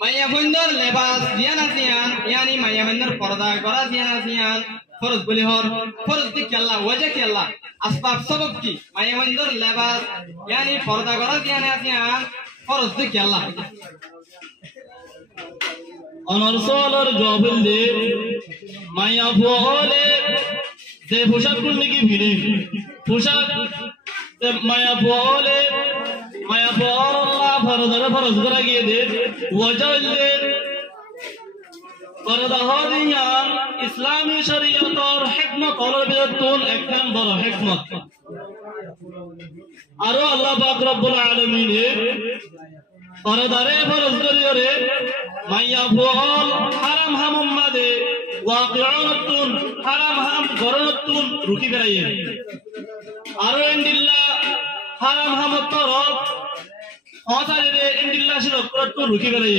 মাইয়া বন্ধর লেবাস দিয়া নাসিয়ান ইয়ানি মাইয়া বন্ধর পর্দা করা দিয়া নাসিয়ান ফরজ বলি হর ফরজ দি কেল্লা ওয়াজে কেল্লা আসবাব সবব কি মাইয়া বন্ধর লেবাস ইয়ানি পর্দা করা দিয়া নাসিয়ান ফরজ দি কেল্লা অনর সোলর জবল দে মাইয়া বলে যে পোশাক করলে কি ভিড়ে পোশাক মায়া বলে আল্লাহ ফরজ করা গিয়ে দে ওয়াজল দে পর্দা হদিয়ান ইসলামী শরীয়তর হিকমত হলো বেতুন একদম বড় হিকমত আর আল্লাহ পাক রব্বুল আলামিন পর্দারে ফরজ করিয়রে মাইয়া বল হারাম হামুম্মাদে ওয়াকিউতুন হারাম হাম গরনতুন রুকি বেরাইয়ে আর ইনদিল্লাহ হারাম হাম তরফ ওসারে ইনদিল্লাহ শিরক করতুন রুকি বেরাইয়ে